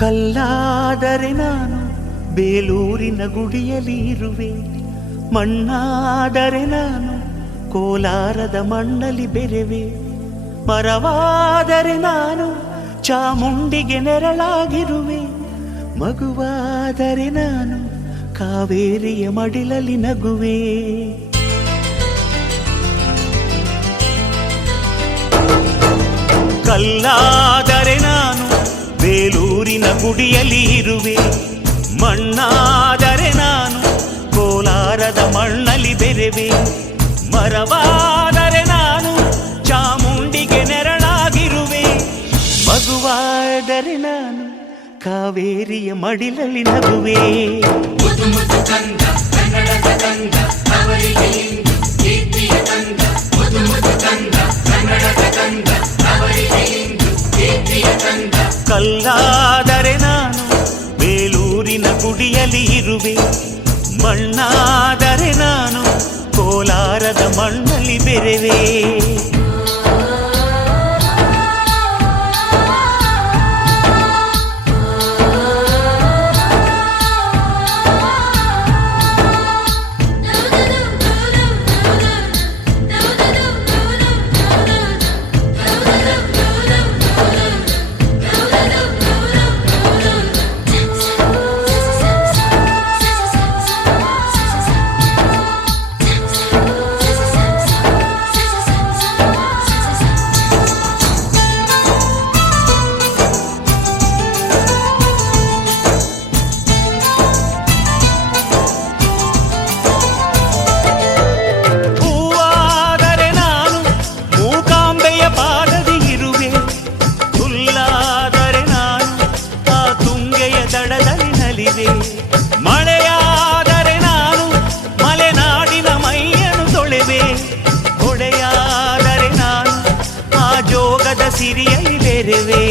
ಕಲ್ಲಾದರೆ ನಾನು ಬೇಲೂರಿನ ಗುಡಿಯಲ್ಲಿ ಇರುವೆ, ಮಣ್ಣಾದರೆ ನಾನು ಕೋಲಾರದ ಮಣ್ಣಲ್ಲಿ ಬೆರೆವೆ, ಮರವಾದರೆ ನಾನು ಚಾಮುಂಡಿಗೆ ನೆರಳಾಗಿರುವೆ, ಮಗುವಾದರೆ ನಾನು ಕಾವೇರಿಯ ಮಡಿಲಲ್ಲಿ ನಗುವೆ. ಕಲ್ಲಾದರೆ ನಾನು ಬೇಲೂರಿನ ಗುಡಿಯಲ್ಲಿ ಇರುವೆ, ಮಣ್ಣಾದರೆ ನಾನು ಕೋಲಾರದ ಮಣ್ಣಲ್ಲಿ ಬೆರೆವೆ, ಮರವಾದರೆ ನಾನು ಚಾಮುಂಡಿಗೆ ನೆರಳಾಗಿರುವೆ, ಮಗುವಾದರೆ ನಾನು ಕಾವೇರಿಯ ಮಡಿಲಲ್ಲಿ ನಗುವೆ. ಕಲ್ಲಾದರೆ ನಾನು ಬೇಲೂರಿನ ಗುಡಿಯಲ್ಲಿ ಇರುವೆ, ಮಣ್ಣಾದರೆ ನಾನು ಕೋಲಾರದ ಮಣ್ಣಲ್ಲಿ ಬೆರೆವೆ. ಮಳೆಯಾದರೆ ನಾನು ಮಲೆನಾಡಿನ ಮೈಯನ್ನು ತೊಳೆವೆ, ಹೊಳೆಯಾದರೆ ನಾನು ಆ ಜೋಗದ ಸಿರಿಯಲ್ಲಿ ಬೆರೆವೆ.